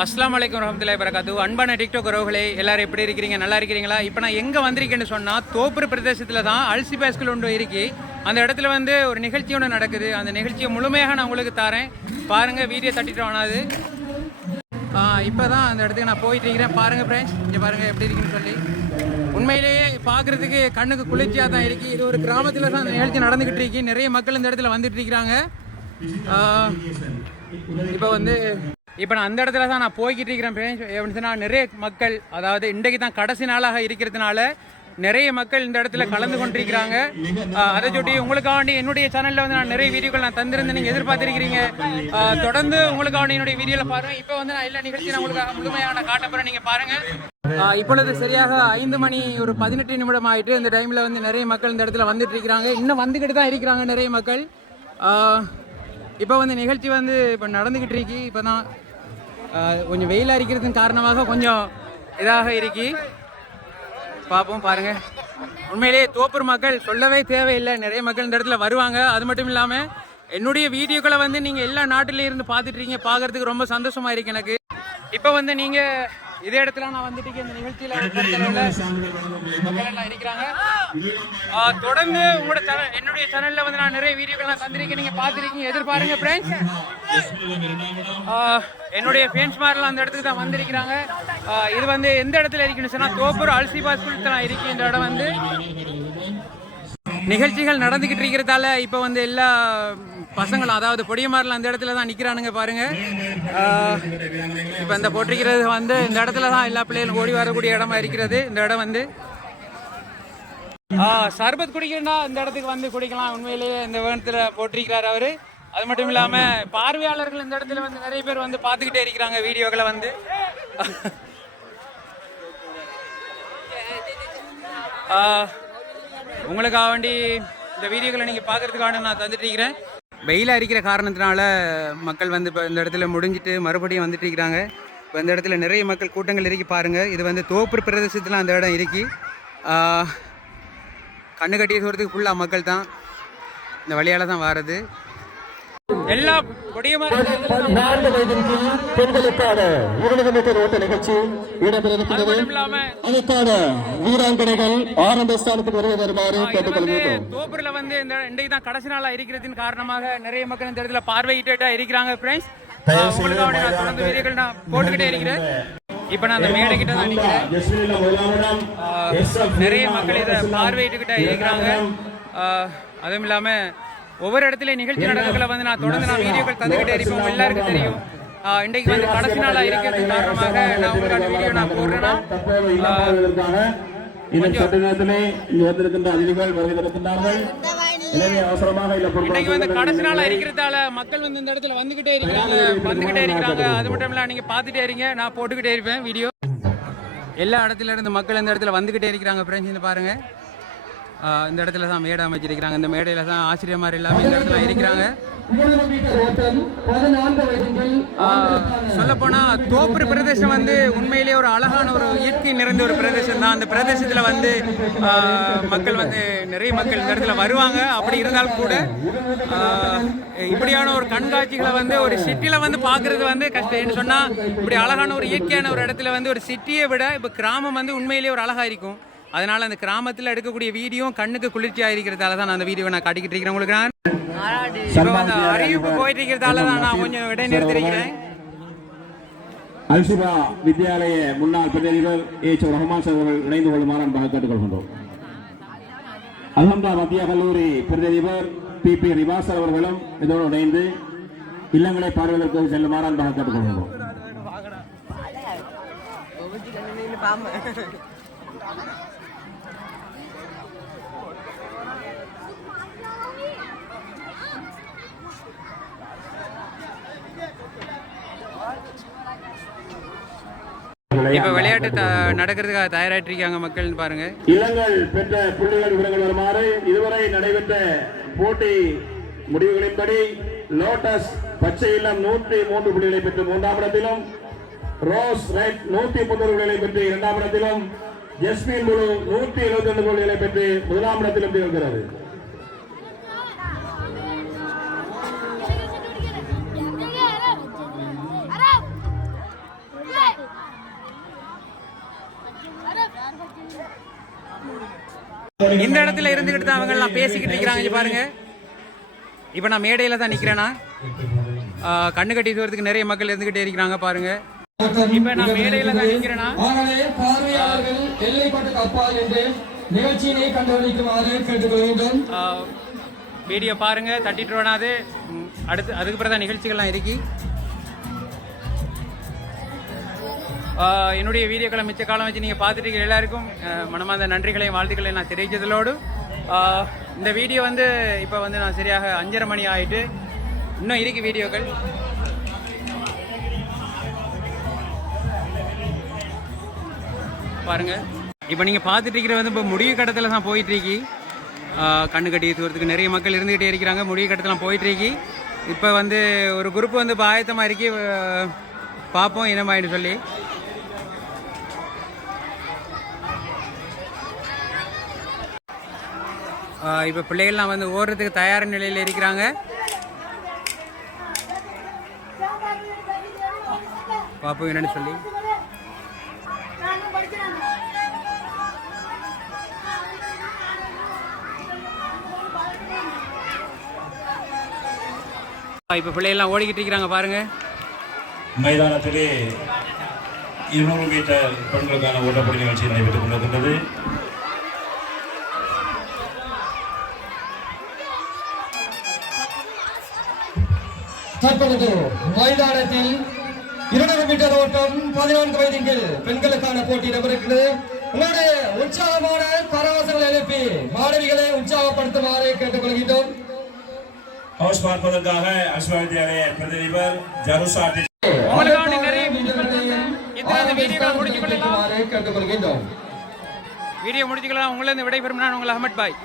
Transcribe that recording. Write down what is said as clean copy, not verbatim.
அஸ்ஸலாமு அலைக்கும் வரஹ்மத்துல்லாஹி வபரகாத்துஹு. அன்பான டிக்டாக் உறவுகளே, எல்லாரும் எப்படி இருக்கிறீங்க? நல்லா இருக்கிறீங்களா? இப்போ நான் எங்கே வந்திருக்கேன்னு சொன்னால், தோப்பூர் பிரதேசத்தில் தான் அல்சிபா ஸ்கூல் ஒன்று இருக்கு. அந்த இடத்துல வந்து ஒரு நிகழ்ச்சி ஒன்று நடக்குது. அந்த நிகழ்ச்சியை முழுமையாக நான் உங்களுக்கு தரேன். பாருங்கள், வீடியோ தட்டிட்டு வேணாது. இப்போ தான் அந்த இடத்துக்கு நான் போயிட்டு இருக்கிறேன். பாருங்கள் ஃப்ரெண்ட்ஸ், இங்கே பாருங்கள் எப்படி இருக்குன்னு சொல்லி. உண்மையிலேயே பார்க்குறதுக்கு கண்ணுக்கு குளிர்ச்சியாக தான் இருக்குது. இது ஒரு கிராமத்தில் தான் அந்த நிகழ்ச்சி நடந்துக்கிட்டு இருக்கு. நிறைய மக்கள் இந்த இடத்துல வந்துட்டு இருக்கிறாங்க. இப்போ நான் அந்த இடத்துல தான் நான் போய்கிட்டு இருக்கிறேன் ஃப்ரெண்ட்ஸ். எப்படின்னு சொன்னால், நிறைய மக்கள், அதாவது இன்றைக்கு தான் கடைசி நாளாக இருக்கிறதுனால நிறைய மக்கள் இந்த இடத்துல கலந்து கொண்டிருக்கிறாங்க. அதை சொல்லி உங்களுக்காண்டி என்னுடைய சேனலில் வந்து நான் நிறைய வீடியோக்கள் நான் தந்திருந்தேன். நீங்கள் எதிர்பார்த்திருக்கிறீங்க. தொடர்ந்து உங்களுக்காண்டி என்னுடைய வீடியோவில் பாருங்கள். இப்போ வந்து நான் எல்லா நிகழ்ச்சியும் நான் உங்களுக்கு முழுமையாக காட்ட போகிறேன். நீங்கள் பாருங்கள். இப்பொழுது சரியாக 5 மணி ஒரு 18 நிமிடம் ஆகிட்டு. இந்த டைமில் வந்து நிறைய மக்கள் இந்த இடத்துல வந்துட்டு இருக்கிறாங்க. இன்னும் வந்துக்கிட்டு தான் இருக்கிறாங்க நிறைய மக்கள். இப்போ வந்து நிகழ்ச்சி வந்து இப்போ நடந்துக்கிட்டு இருக்கு. இப்போ தான் கொஞ்சம் வெயிலாக இருக்கிறதுக்கு காரணமாக கொஞ்சம் இதாக இருக்கு. பார்ப்போம், பாருங்கள். உண்மையிலேயே தோப்பூர் மக்கள் சொல்லவே தேவையில்லை. நிறைய மக்கள் இந்த இடத்துல வருவாங்க. அது மட்டும் இல்லாமல் என்னுடைய வீடியோக்களை வந்து நீங்கள் எல்லா நாட்டிலையும் இருந்து பார்த்துட்ருக்கீங்க. பார்க்குறதுக்கு ரொம்ப சந்தோஷமாக இருக்குது எனக்கு. இப்போ வந்து நீங்கள் இதே இடத்துல நான் வந்துட்டு இந்த நிகழ்ச்சியில் மக்கள் எல்லாம் இருக்கிறாங்க. தொடர்ந்து உங்களோட என்னுடைய சேனலில் வந்து நான் நிறைய வீடியோக்கள் நான் தந்திருக்கேன். நீங்கள் பார்த்துருக்கீங்க, எதிர்பாருங்க ஃப்ரெண்ட்ஸ். என்னுடைய ஃப்ரெண்ட்ஸ்மாரெலாம் அந்த இடத்துக்கு தான் வந்திருக்கிறாங்க. இது வந்து எந்த இடத்துல இருக்குன்னு சொன்னால், தோப்பூர் அல்சிபா ஸ்கூல் தான் இருக்குது. இந்த இடம் வந்து நிகழ்ச்சிகள் நடந்துக்கிட்டு இருக்கிறதால இப்போ வந்து எல்லா பசங்களும், அதாவது பொடியமாரில் அந்த இடத்துல தான் நிற்கிறானுங்க. பாருங்கள், இப்போ இந்த போட்டிருக்கிறது வந்து இந்த இடத்துல தான் எல்லா பிள்ளைகளும் ஓடி வரக்கூடிய இடமா இருக்கிறது. இந்த இடம் வந்து சர்பத் குடிக்கணும்னா இந்த இடத்துக்கு வந்து குடிக்கலாம். உண்மையிலேயே இந்த வேணத்தில் போட்டிருக்கிறார் அவர். அது மட்டும் இல்லாமல் பார்வையாளர்கள் இந்த இடத்துல வந்து நிறைய பேர் வந்து பார்த்துக்கிட்டே இருக்கிறாங்க வீடியோக்களை வந்து. உங்களுக்காக வேண்டி இந்த வீடியோக்களை நீங்கள் பார்க்கறதுக்காக நான் தந்துட்டு இருக்கிறேன். வெயிலாக இருக்கிற காரணத்தினால மக்கள் வந்து இப்போ இந்த இடத்துல முடிஞ்சிட்டு மறுபடியும் வந்துட்டு இருக்கிறாங்க. இப்போ இந்த இடத்துல நிறைய மக்கள் கூட்டங்கள் இருக்கு. பாருங்கள், இது வந்து தோப்பூர் பிரதேசத்தில் அந்த இடம் இருக்கு. கண்ணு கட்டிய தூரத்துக்கு ஃபுல்லாக மக்கள் தான் இந்த வழியால் தான் வாரது. எல்லா பெண்களுக்கான 200 மீட்டர் ஓட்ட நிகழ்ச்சி இடம்பெறுகிறது. அதற்கான வீராங்கனைகள் ஆரம்ப ஸ்தானத்துக்கு வருவதற்காக கேட்டுக்கொள்கிறோம். தோப்பூர்ல வந்து இந்த இன்றைக்கு தான் கடைசி நாளா இருக்கிறதின் காரணமாக நிறைய மக்கள் இந்த இடத்துல பார்வையிட்டு இருக்கிறாங்க ஃப்ரெண்ட்ஸ். உங்களுக்காக நான் தொடர்ந்து வீடியோக்கள் நான் போட்டுக்கிட்டே இருக்கிறேன். இப்போ நான் அந்த மேடை கிட்ட தான் நிற்கிறேன். நிறைய மக்கள் இதை பார்வையிட்டுக்கிட்டே இருக்கிறாங்க. அதுவும் இல்லாமல் ஒவ்வொரு இடத்துல நிகழ்ச்சி நடக்குதுல வந்து நான் தொடர்ந்து நான் வீடியோக்கள் தந்துக்கிட்டே இருப்போம். எல்லாருக்கும் தெரியும் இன்றைக்கு வந்து கடைசி நாளாக இருக்கிறது காரணமாக நான் உங்களுக்கான வீடியோ நான் போடுறேன்னா இன்னைக்கு வந்து கடைசி நாளாக இருக்கிறதால மக்கள் வந்து இந்த இடத்துல வந்துகிட்டே இருக்கிறாங்க. அது மட்டும் இல்லை, நீங்கள் பார்த்துட்டே இருங்க, நான் போட்டுக்கிட்டே இருப்பேன் வீடியோ. எல்லா இடத்துல இருந்து மக்கள் இந்த இடத்துல வந்துகிட்டே இருக்கிறாங்க ஃப்ரெண்ட்ஸ். இந்த பாருங்க, இந்த இடத்துல தான் மேடை அமைச்சிருக்கிறாங்க. இந்த மேடையில் தான் ஆசிரியமார் எல்லாமே இந்த இடத்துல இருக்கிறாங்க. சொல்லப்போனால் தோப்பூர் பிரதேசம் வந்து உண்மையிலேயே ஒரு அழகான ஒரு இயற்கை நிறைந்த ஒரு பிரதேசம் தான். அந்த பிரதேசத்தில் வந்து மக்கள் வந்து நிறைய மக்கள் இந்த இடத்துல வருவாங்க. அப்படி இருந்தாலும் கூட இப்படியான ஒரு கண்காட்சிகளை வந்து ஒரு சிட்டியில் வந்து பார்க்குறது வந்து கஷ்டம். சொன்னால் இப்படி அழகான ஒரு இயற்கையான ஒரு இடத்துல வந்து ஒரு சிட்டியை விட இப்போ கிராமம் வந்து உண்மையிலேயே ஒரு அழகாக இருக்கும். அதனால் அந்த கிராமத்தில் எடுக்கக்கூடிய வீடியோ கண்ணுக்கு குளிர்ச்சியாக இருக்கிறதால தான் நான் அந்த வீடியோவை நான் காட்டிக்கிட்டு இருக்கிறேன் உங்களுக்கு. நான் இப்போ அந்த அறிவிப்பு போயிட்டு இருக்கிறதால தான் நான் கொஞ்சம் இடைநிறுத்திருக்கிறேன். அல்சிபா வித்யாலய முன்னாள் பிரதிநிதிகள் H. ரஹ்மான் அவர்கள் இணைந்து கொள்ளுமாறு அன்பாக கேட்டுக்கொள்கின்றோம். அல்ஹம்தா மத்திய கல்லூரி பிரதிநிதிவர் P.P. ரிவாசர் அவர்களும் இதோடு இணைந்து இல்லங்களை பார்வையிற்கு செல்லுமாறு அன்பாக கேட்டுக்கொள்கின்றோம். இப்ப விளையாட்டு நடக்கிறதுக்காக தயாராகிட்டு இருக்காங்க மக்கள். பாருங்க, இல்லங்கள் பெற்ற புள்ளிகள் விவரங்கள் வருமாறு இதுவரை நடைபெற்ற போட்டி முடிவுகளின்படி லோட்டஸ் பச்சை இல்லம் 103 புள்ளிகளை பெற்று 3ஆம் இடத்திலும், ரோஸ் ரெட் 130 புள்ளிகளை பெற்று 2ஆம் இடத்திலும், ஜஸ்மின் முழு 172 புள்ளிகளை பெற்று 1ஆம் இடத்திலும் திகழ்கிறது. இந்த இடத்துல இருந்துகிட்டு தான் அவங்க எல்லாம் பேசிக்கிட்டு இருக்கிறாங்க இங்க பாருங்க. இப்ப நான் மேடையில தான் நிக்கிறேன்னா கண்ணு கட்டி தூரத்துக்கு நிறைய மக்கள் இருந்துகிட்டே இருக்கிறாங்க பாருங்க. இப்ப நான் மேடையில தான் நிக்கிறேன்னா பார்வையாளர்கள் எல்லைப்பட்ட அப்பால் என்று நிகழ்ச்சியினை கண்டுபிடிக்குமாறு கேட்டுக்கொள்கின்றோம். வீடியோ பாருங்க, தட்டிட்டு வேணாது. அடுத்து அதுக்கு பிறகு தான் நிகழ்ச்சிகள்லாம் இருக்கு. என்னுடைய வீடியோக்களை மிச்ச காலம் வச்சு நீங்கள் பார்த்துட்டு இருக்க எல்லாருக்கும் மனமார்ந்த நன்றிகளையும் வாழ்த்துக்களையும் நான் தெரிவித்ததோடு இந்த வீடியோ வந்து இப்போ வந்து நான் சரியாக 5:30 மணி ஆகிட்டு இன்னும் இருக்கு வீடியோக்கள். பாருங்க, இப்போ நீங்கள் பார்த்துட்டு இருக்கிற வந்து இப்போ முடிவு கட்டத்தில் தான் போயிட்டு இருக்கி. கண்ணு கட்டி தூரத்துக்கு நிறைய மக்கள் இருந்துகிட்டே இருக்கிறாங்க. முடிவு கட்டத்தில் போயிட்டு இருக்கி. இப்போ வந்து ஒரு குரூப் வந்து இப்போ ஆயத்தமாக இருக்கி, பார்ப்போம் என்னமாயின்னு சொல்லி. இப்போ பிள்ளைகள்லாம் வந்து ஓடுறதுக்கு தயார் நிலையில் இருக்கிறாங்க. பார்ப்போம் என்னன்னு சொல்லி. இப்போ பிள்ளைகள்லாம் ஓடிக்கிட்டு இருக்கிறாங்க பாருங்க. மைதானத்திலே 200 மீட்டர் பெண்களுக்கான ஓட்டப்படி நிகழ்ச்சி நடைபெற்றுக் கொண்டிருக்கின்றது. தற்பொழுது மைதானத்தில் 200 மீட்டர் ஓட்டம் 14 வயதில் பெண்களுக்கான போட்டி நடைபெறுகிறது. உங்களுடைய உற்சாகமான கரவாசங்களை எழுப்பி மாணவிகளை உற்சாகப்படுத்துமாறு கேட்டுக்கொள்கின்றோம். ஹவுஸ் பார்ப்பதற்காக அஸ்வாதியாலய பிரதிநிதிவர் ஜருசாட்டி கேட்டுக்கொள்கின்றோம். வீடியோ முடிச்சுக்கலாம். உங்களை விடைபெறும் நான் உங்கள் அஹமத் பாய்.